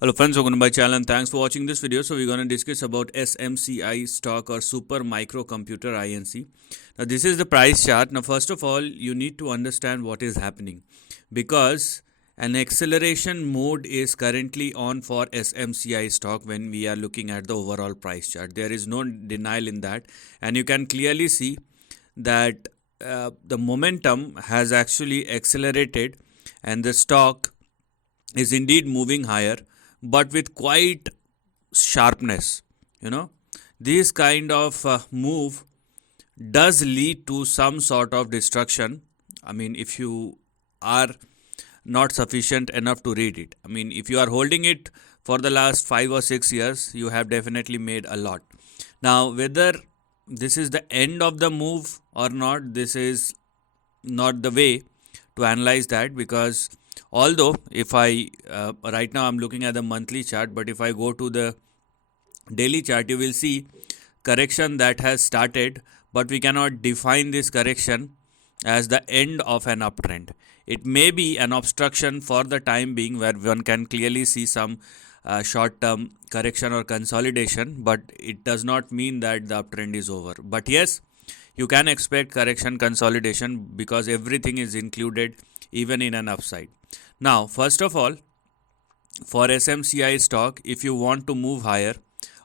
Hello friends, welcome to my channel and thanks for watching this video. So we're going to discuss about SMCI stock or Super Microcomputer INC. Now this is the price chart. Now first of all, you need to understand what is happening because an acceleration mode is currently on for SMCI stock when we are looking at the overall price chart. There is no denial in that, and you can clearly see that the momentum has actually accelerated and the stock is indeed moving higher, but with quite sharpness. You know, this kind of move does lead to some sort of destruction. I mean, if you are not sufficient enough to read it. I mean, if you are holding it for the last 5 or 6 years, you have definitely made a lot. Now, whether this is the end of the move or not, this is not the way to analyze that, because although if I right now I'm looking at the monthly chart, but if I go to the daily chart, you will see correction that has started, but we cannot define this correction as the end of an uptrend. It may be an obstruction for the time being, where one can clearly see some short term correction or consolidation, but it does not mean that the uptrend is over. But yes, you can expect correction, consolidation, because everything is included even in an upside. Now, first of all, for SMCI stock, if you want to move higher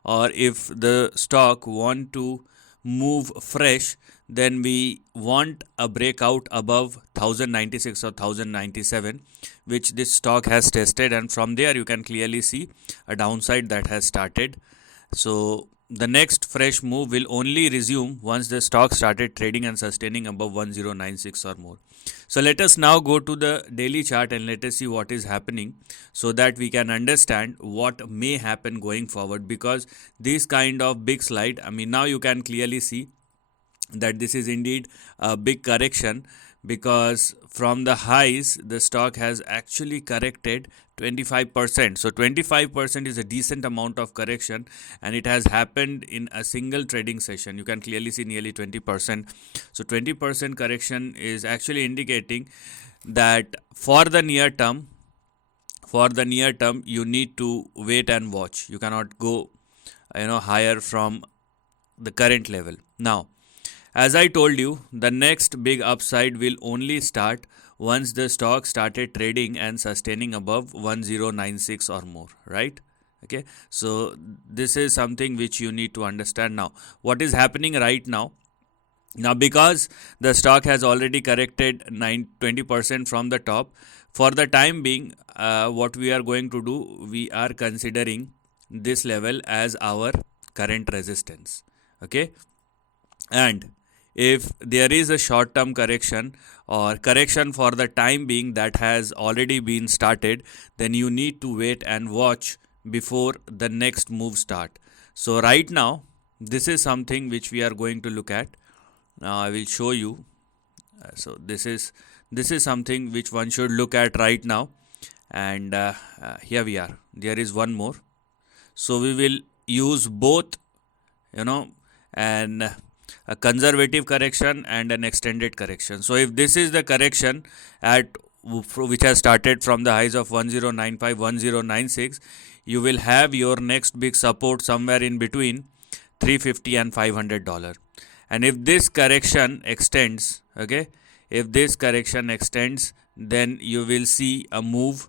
or if the stock want to move fresh, then we want a breakout above 1096 or 1097, which this stock has tested, and from there you can clearly see a downside that has started. So the next fresh move will only resume once the stock started trading and sustaining above 1096 or more. So let us now go to the daily chart and let us see what is happening, so that we can understand what may happen going forward, because this kind of big slide, I mean, now you can clearly see that this is indeed a big correction, because from the highs the stock has actually corrected 25%. So 25% is a decent amount of correction, and it has happened in a single trading session. You can clearly see nearly 20%. So 20% correction is actually indicating that for the near term, you need to wait and watch. You cannot go higher from the current level. Now, as I told you, the next big upside will only start once the stock started trading and sustaining above 1096 or more, right? Okay, so this is something which you need to understand. Now, what is happening right now? Now, because the stock has already corrected 20% from the top, for the time being, what we are going to do, we are considering this level as our current resistance. Okay, and if there is a short term correction or correction for the time being that has already been started, then you need to wait and watch before the next move start. So right now, this is something which we are going to look at. Now I will show you. So this is something which one should look at right now, and here we are. There is one more. So we will use both, and a conservative correction and an extended correction. So if this is the correction at which has started from the highs of 1095, 1096, you will have your next big support somewhere in between $350 and $500. And if this correction extends, then you will see a move.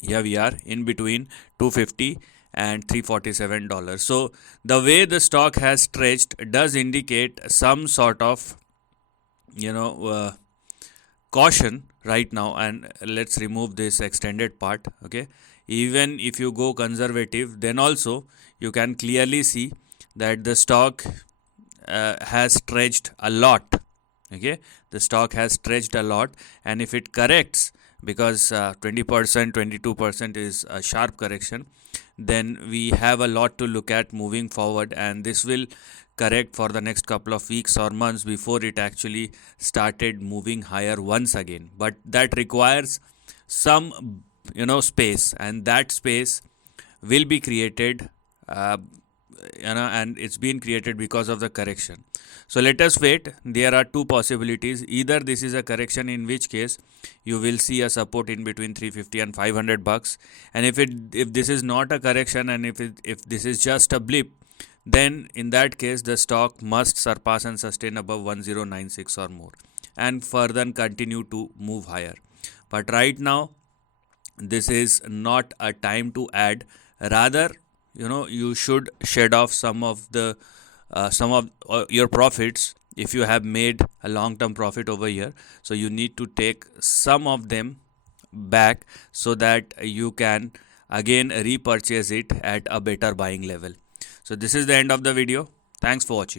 Here we are in between 250 and $347. So the way the stock has stretched does indicate some sort of caution right now. And let's remove this extended part. Okay, even if you go conservative, then also you can clearly see that the stock has stretched a lot. Okay, the stock has stretched a lot, and if it corrects, because 20%, 22% is a sharp correction, then we have a lot to look at moving forward, and this will correct for the next couple of weeks or months before it actually started moving higher once again. But that requires some space, and that space will be created and it's been created because of the correction. So let us wait. There are two possibilities. Either this is a correction, in which case you will see a support in between 350 and 500 bucks, and if this is not a correction, and if this is just a blip, then in that case the stock must surpass and sustain above 1096 or more and further continue to move higher. But right now this is not a time to add. Rather, you should shed off some of your profits. If you have made a long term profit over here, so you need to take some of them back so that you can again repurchase it at a better buying level. So this is the end of the video. Thanks for watching.